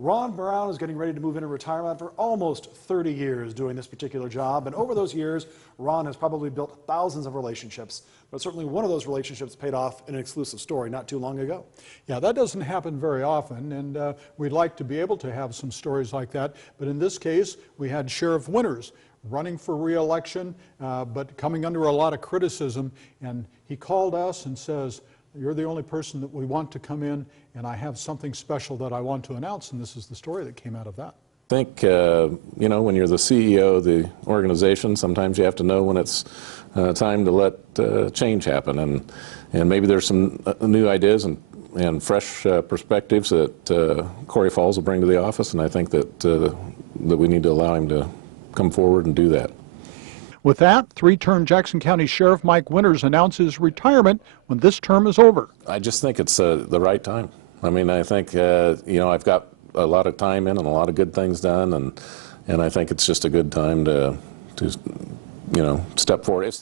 Ron Brown is getting ready to move into retirement for almost 30 years doing this particular job. And over those years, Ron has probably built thousands of relationships. But certainly one of those relationships paid off in an exclusive story not too long ago. Yeah, that doesn't happen very often, and we'd like to be able to have some stories like that. But in this case, we had Sheriff Winters running for re-election, but coming under a lot of criticism. And he called us and says, "You're the only person that we want to come in, and I have something special that I want to announce." And this is the story that came out of that. I think, you know, when you're the CEO of the organization, sometimes you have to know when it's time to let change happen. And maybe there's some new ideas and fresh perspectives that Corey Falls will bring to the office, and I think that we need to allow him to come forward and do that. With that, three-term Jackson County Sheriff Mike Winters announces retirement when this term is over. I just think it's the right time. I mean, I think, you know, I've got a lot of time in and a lot of good things done, and I think it's just a good time to you know, step forward.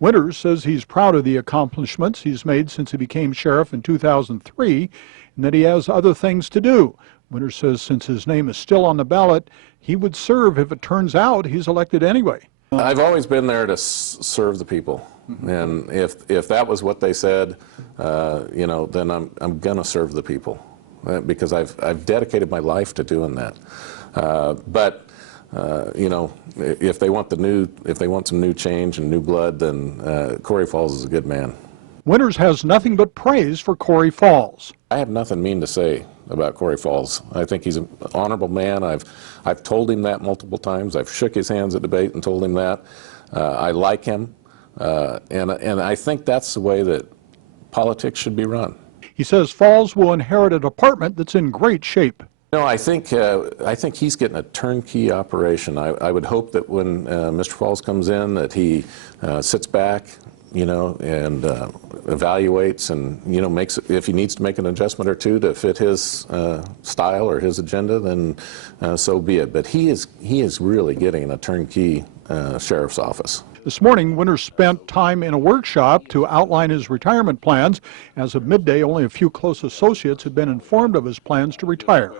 Winters says he's proud of the accomplishments he's made since he became sheriff in 2003, and that he has other things to do. Winters says since his name is still on the ballot, he would serve if it turns out he's elected anyway. I've always been there to serve the people, and if that was what they said, you know, then I'm gonna serve the people, because I've dedicated my life to doing that. But you know, if they want some new change and new blood, then Corey Falls is a good man. Winters has nothing but praise for Corey Falls. I have nothing mean to say about Corey Falls. I think he's an honorable man. I've told him that multiple times. I've shook his hands at debate and told him that. I like him, and I think that's the way that politics should be run. He says Falls will inherit a department that's in great shape. No, I think he's getting a turnkey operation. I would hope that when Mr. Falls comes in, that he sits back, you know, and evaluates, and, you know, makes, if he needs to make an adjustment or two to fit his style or his agenda, then so be it. But he is really getting a turnkey sheriff's office. This morning, Winters spent time in a workshop to outline his retirement plans. As of midday, only a few close associates had been informed of his plans to retire.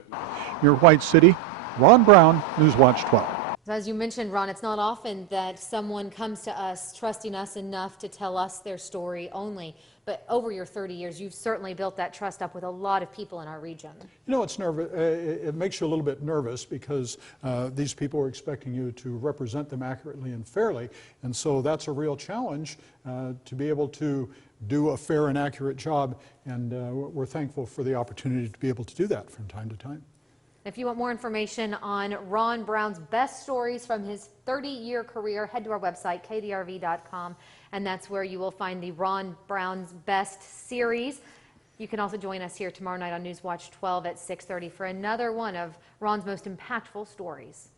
Near White City, Ron Brown, NewsWatch 12. As you mentioned, Ron, it's not often that someone comes to us trusting us enough to tell us their story only. But over your 30 years, you've certainly built that trust up with a lot of people in our region. You know, it makes you a little bit nervous because these people are expecting you to represent them accurately and fairly. And so that's a real challenge to be able to do a fair and accurate job. And we're thankful for the opportunity to be able to do that from time to time. If you want more information on Ron Brown's best stories from his 30-year career, head to our website, kdrv.com, and that's where you will find the Ron Brown's Best series. You can also join us here tomorrow night on NewsWatch 12 at 6:30 for another one of Ron's most impactful stories.